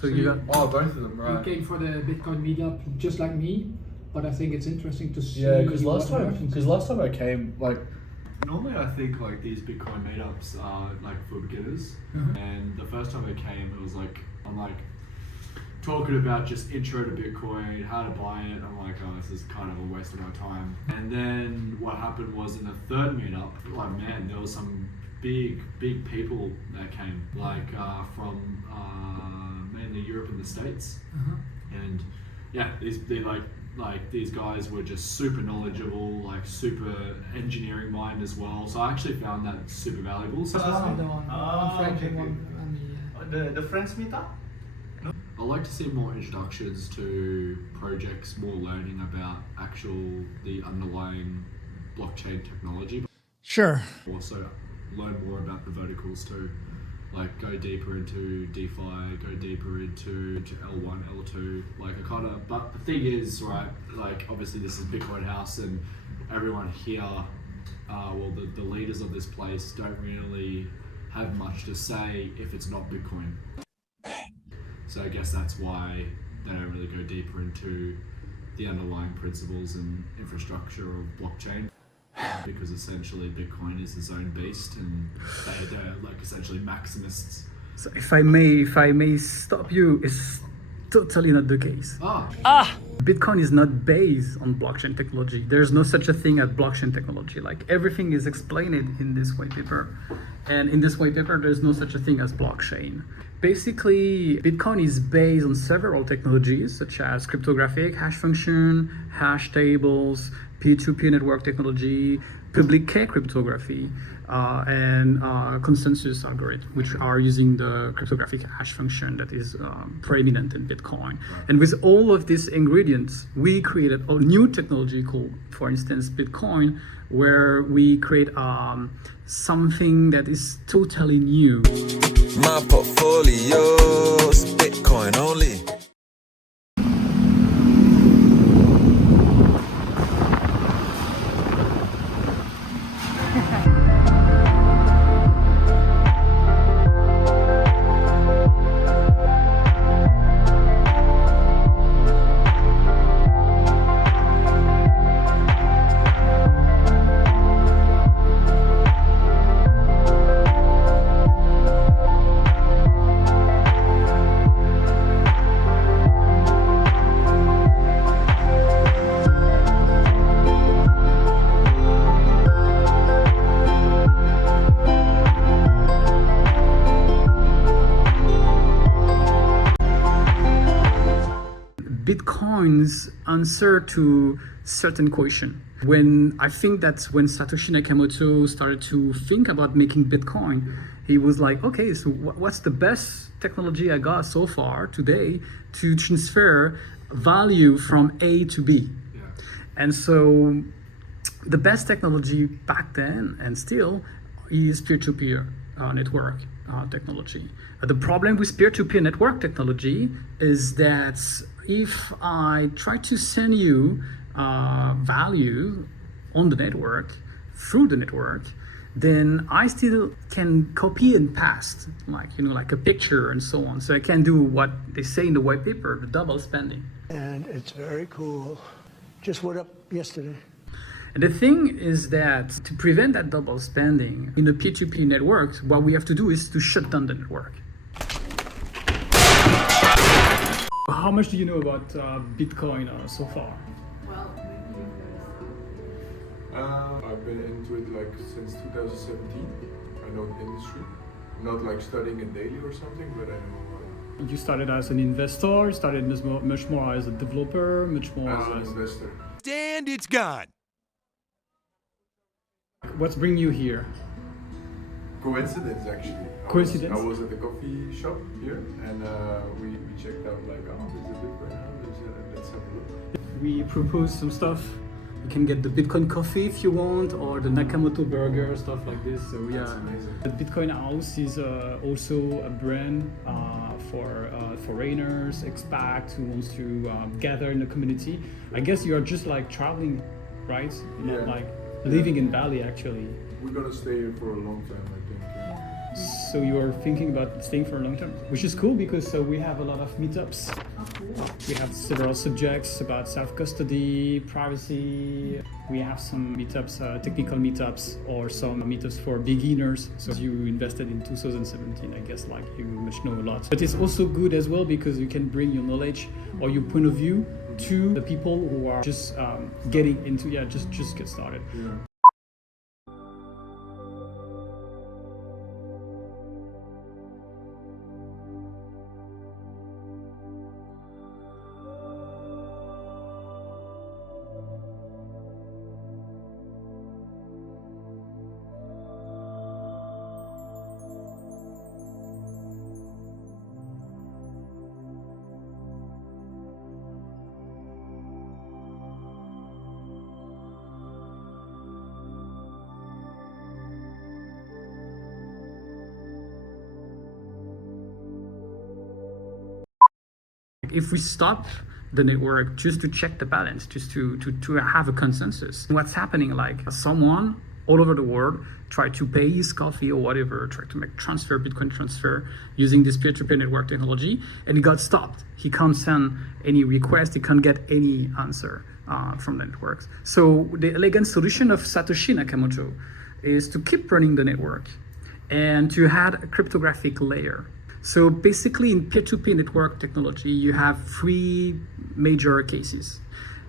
So you got both of them, right? He came for the Bitcoin meetup just like me, but I think it's interesting to see. Yeah, because what last time I came, like normally I think like these Bitcoin meetups are like for beginners, and the first time I came, it was like I'm like talking about just intro to Bitcoin, how to buy it. I'm like, oh, this is kind of a waste of my time. And then what happened was in the third meetup, like man, there was some big people that came, like from mainly Europe and the States, and yeah, these guys were just super knowledgeable, like super engineering mind as well. So I actually found that super valuable. So The French meetup? I like to see more introductions to projects, more learning about the underlying blockchain technology. sure. Also learn more about the verticals too. Like go deeper into DeFi, go deeper into L1, L2. Like but the thing is, right, like obviously this is Bitcoin House and everyone here, the leaders of this place don't really have much to say if it's not Bitcoin. So I guess that's why they don't really go deeper into the underlying principles and infrastructure of blockchain. Because essentially Bitcoin is its own beast and they're like essentially maximists. So if I may stop you, it's totally not the case. Bitcoin is not based on blockchain technology. There's no such a thing as blockchain technology. Like everything is explained in this white paper. And in this white paper, there's no such a thing as blockchain. Basically, Bitcoin is based on several technologies such as cryptographic hash function, hash tables, peer-to-peer network technology, public key cryptography, and consensus algorithm, which are using the cryptographic hash function that is preeminent in Bitcoin. And with all of these ingredients, we created a new technology called, for instance, Bitcoin, where we create something that is totally new. My portfolio's Bitcoin only. Bitcoin's answer to certain question. I think that's when Satoshi Nakamoto started to think about making Bitcoin, he was like, okay, so what's the best technology I got so far today to transfer value from A to B? Yeah. And so the best technology back then and still is peer-to-peer network technology. The problem with peer-to-peer network technology is that if I try to send you value on the network, through the network, then I still can copy and paste, like a picture and so on. So I can do what they say in the white paper, the double spending. And it's very cool. Just went up yesterday. And the thing is that to prevent that double spending in the P2P networks, what we have to do is to shut down the network. How much do you know about Bitcoin so far? Well, I've been into it like since 2017. I know the industry. I'm not like studying it daily or something, but I know. You started as an investor, you started much more as a developer, much more As an investor. And it's gone. What's bringing you here? Coincidence, actually. Coincidence? I was at the coffee shop here, and we checked out like, oh, there's a Bitcoin now. Let's have a look. We propose some stuff. You can get the Bitcoin coffee if you want, or the Nakamoto burger, stuff like this. So yeah, That's amazing. the Bitcoin House is also a brand for foreigners, expats who wants to gather in the community. I guess you are just like traveling, right? You're not like living in Bali actually. We're gonna stay here for a long time, I think. so you are thinking about staying for a long time, which is cool because we have a lot of meetups. We have several subjects about self-custody, privacy. We have some meetups, technical meetups, or some meetups for beginners. So you invested in 2017, I guess, like you much know a lot. But it's also good as well because you can bring your knowledge or your point of view to the people who are just getting into, just get started. Yeah. If we stop the network just to check the balance, just to have a consensus, what's happening, like someone all over the world try to pay his coffee or whatever, try to make Bitcoin transfer using this peer-to-peer network technology, and he got stopped. He can't send any request, he can't get any answer from the networks. So the elegant solution of Satoshi Nakamoto is to keep running the network and to add a cryptographic layer. So basically in peer-to-peer network technology, you have three major cases.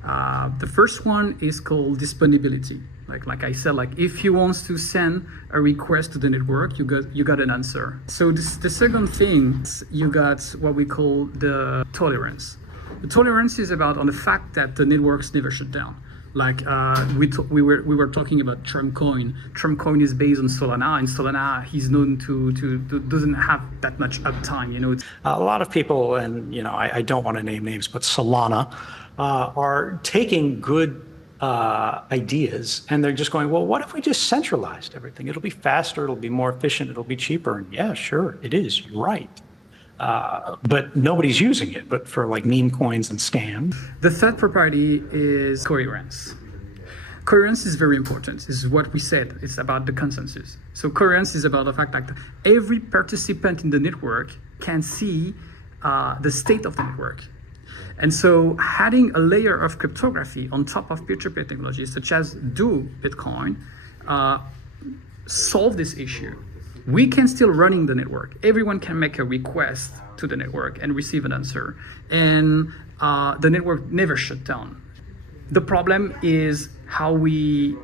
The first one is called disponibility. Like I said, like if you want to send a request to the network, you got an answer. So the second thing, you got what we call the tolerance. The tolerance is about on the fact that the networks never shut down. Like we were talking about Trump coin. Trump coin is based on Solana, and Solana he's known to doesn't have that much uptime. You know, a lot of people, and you know, I don't want to name names, but Solana are taking good ideas and they're just going, well, what if we just centralized everything? It'll be faster, it'll be more efficient, it'll be cheaper. And yeah, sure, it is. You're right. But nobody's using it, but for like meme coins and scams. The third property is coherence. Coherence is very important. This is what we said. It's about the consensus. So coherence is about the fact that every participant in the network can see the state of the network. And so adding a layer of cryptography on top of peer-to-peer technology, such as Bitcoin, solve this issue. We can still running the network. Everyone can make a request to the network and receive an answer. And the network never shut down. The problem is how we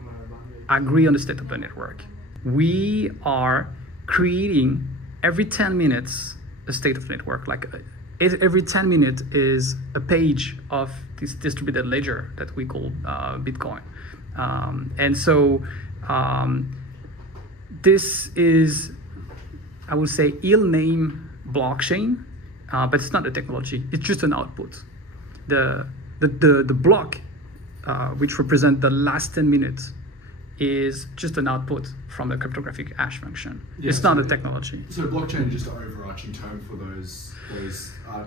agree on the state of the network. We are creating every 10 minutes a state of the network. Like every 10 minutes is a page of this distributed ledger that we call Bitcoin. And so this is, I would say, ill-named blockchain, but it's not a technology. It's just an output. The block, which represent the last 10 minutes, is just an output from a cryptographic hash function. Yeah, it's not a technology. So blockchain is just an overarching term for those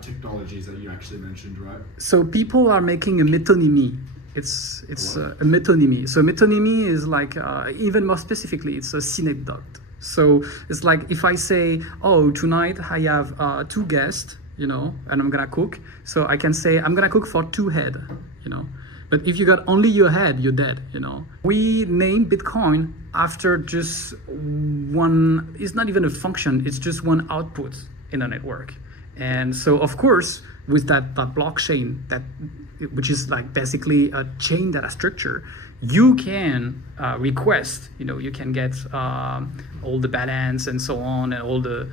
technologies that you actually mentioned, right? So people are making a metonymy. It's a metonymy. So metonymy is like, even more specifically, it's a synecdoche. So it's like if I say, oh, tonight I have 2 guests, you know, and I'm gonna cook. So I can say, I'm gonna cook for 2 head, you know. But if you got only your head, you're dead, you know. We name Bitcoin after just one, it's not even a function, it's just one output in a network. And so of course, with that blockchain, which is like basically a chain data structure, you can request, you know, you can get all the balance and so on, and all the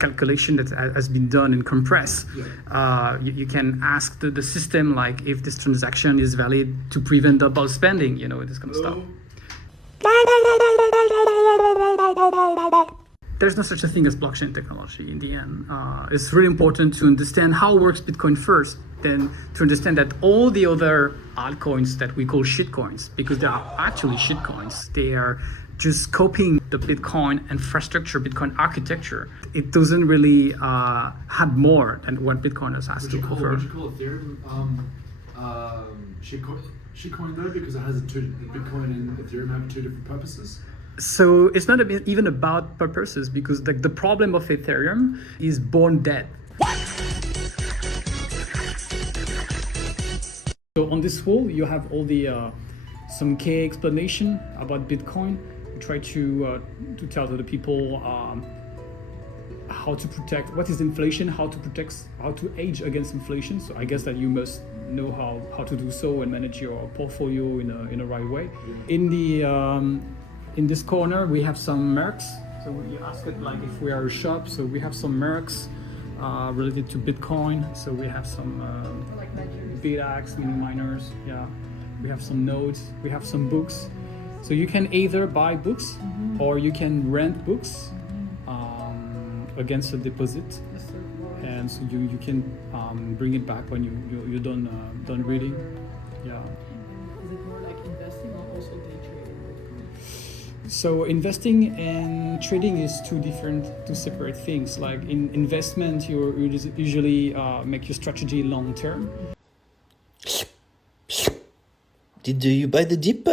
calculation that has been done and compressed. You can ask the system, like, if this transaction is valid to prevent double spending, you know, this kind of stuff. There's no such a thing as blockchain technology in the end. It's really important to understand how works Bitcoin first, then to understand that all the other altcoins that we call shitcoins, because they are actually shitcoins, they are just copying the Bitcoin infrastructure, Bitcoin architecture. It doesn't really have more than what Bitcoin has to offer. Would you call Ethereum shitcoin though, because it has Bitcoin and Ethereum have 2 different purposes? So it's not even about purposes, because like the problem of Ethereum is born dead. So on this wall, you have all the some key explanation about Bitcoin. We try to tell to the people how to protect, what is inflation, how to hedge against inflation. So I guess that you must know how to do so and manage your portfolio in a right way. In this corner, we have some mercs. So you ask it like if we are a shop. So we have some mercs related to Bitcoin. So we have some BitAx, mini miners. Yeah, we have some nodes. We have some books. So you can either buy books or you can rent books against a deposit, and so you can bring it back when you're done reading. Yeah. Is it more like investing or also day trading Bitcoin? So investing and trading is two separate things. Like in investment, you usually make your strategy long term. Did you buy the dip?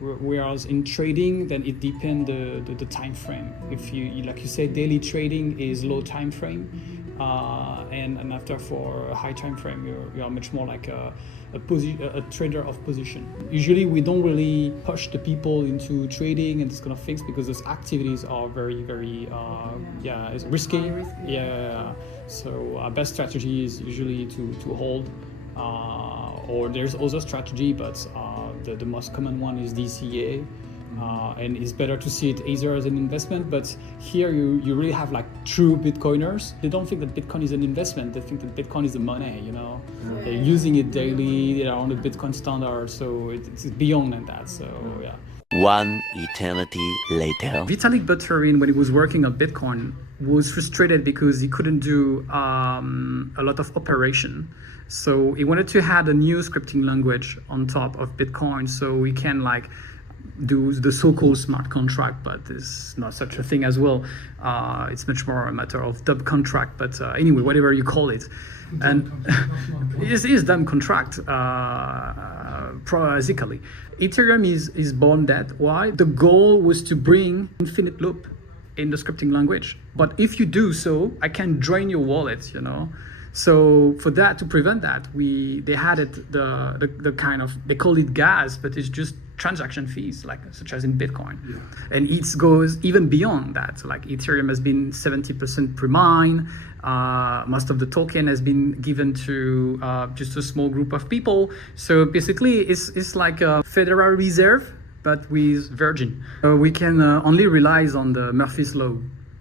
Whereas in trading, then it depends the time frame. If you like you say, daily trading is low time frame, and after for a high time frame, you are much more like a trader of position. Usually, we don't really push the people into trading and this kind of things because those activities are very it's risky. Yeah. So our best strategy is usually to hold. Or there's other strategy, but the most common one is DCA, and it's better to see it either as an investment. But here you really have like true Bitcoiners. They don't think that Bitcoin is an investment. They think that Bitcoin is the money. They're using it daily. They are on the Bitcoin standard, so it's beyond than that. So yeah. One eternity later. Vitalik Buterin, when he was working on Bitcoin, was frustrated because he couldn't do a lot of operation. So he wanted to add a new scripting language on top of Bitcoin, so we can like do the so-called smart contract, but there's not such a thing as well. It's much more a matter of dub contract, but anyway, whatever you call it. And it is dumb contract, basically. Ethereum is born dead. Why? The goal was to bring infinite loop in the scripting language. But if you do so, I can drain your wallet, So for that, to prevent that, they added the kind of, they call it gas, but it's just transaction fees, like such as in Bitcoin. Yeah. And it goes even beyond that. So like Ethereum has been 70% pre-mine. Most of the token has been given to just a small group of people. So basically, it's like a Federal Reserve, but with Virgin. We can only rely on the Murphy's Law.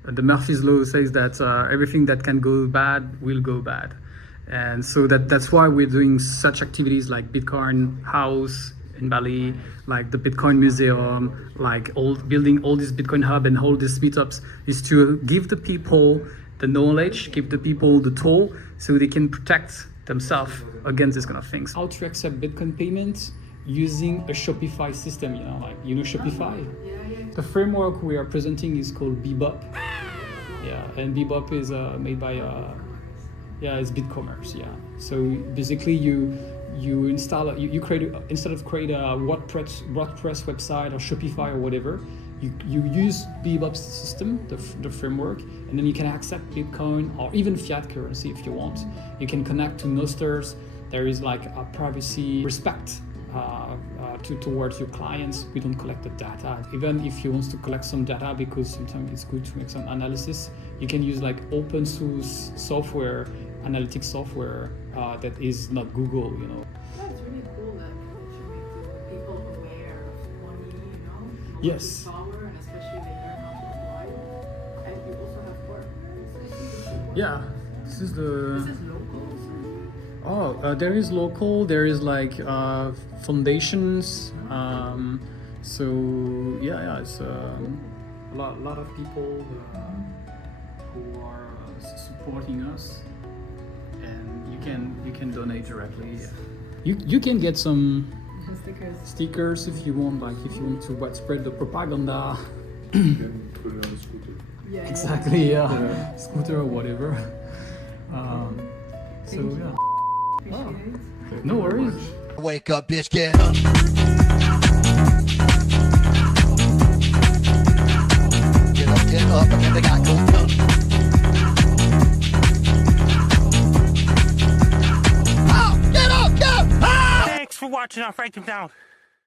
The Murphy's Law says that everything that can go bad will go bad. And so that's why we're doing such activities like Bitcoin House in Bali, like the Bitcoin Museum, like building all this Bitcoin Hub and all these meetups, is to give the people the knowledge, give the people the tool so they can protect themselves against this kind of things. How to accept Bitcoin payments using a Shopify system, Shopify? Yeah. The framework we are presenting is called Bebop. Yeah, and Bebop is made by it's BitCommerce. Yeah, so basically you install you create instead of create a WordPress website or Shopify or whatever, you use Bebop's system, the framework, and then you can accept Bitcoin or even fiat currency if you want. You can connect to Nosters. There is like a privacy respect towards your clients. We don't collect the data. Even if you want to collect some data, because sometimes it's good to make some analysis, you can use like open source software, analytics software that is not Google. That's really cool that it should make people aware of money, Yes. Power, and especially they learn how to apply it. And you also have work. Yeah, this is local. Oh, there is local. There is like foundations. So it's a lot of people who are supporting us, and you can donate directly. You can get some stickers if you want, like if you want to spread the propaganda. You can put it on a scooter. yeah. Exactly, yeah. Scooter or whatever. Appreciate it. No worries. Wake up, bitch, get up. get up and get the guy called Pump. Oh, get up, go! Ah! Thanks for watching. I'll Frank him down.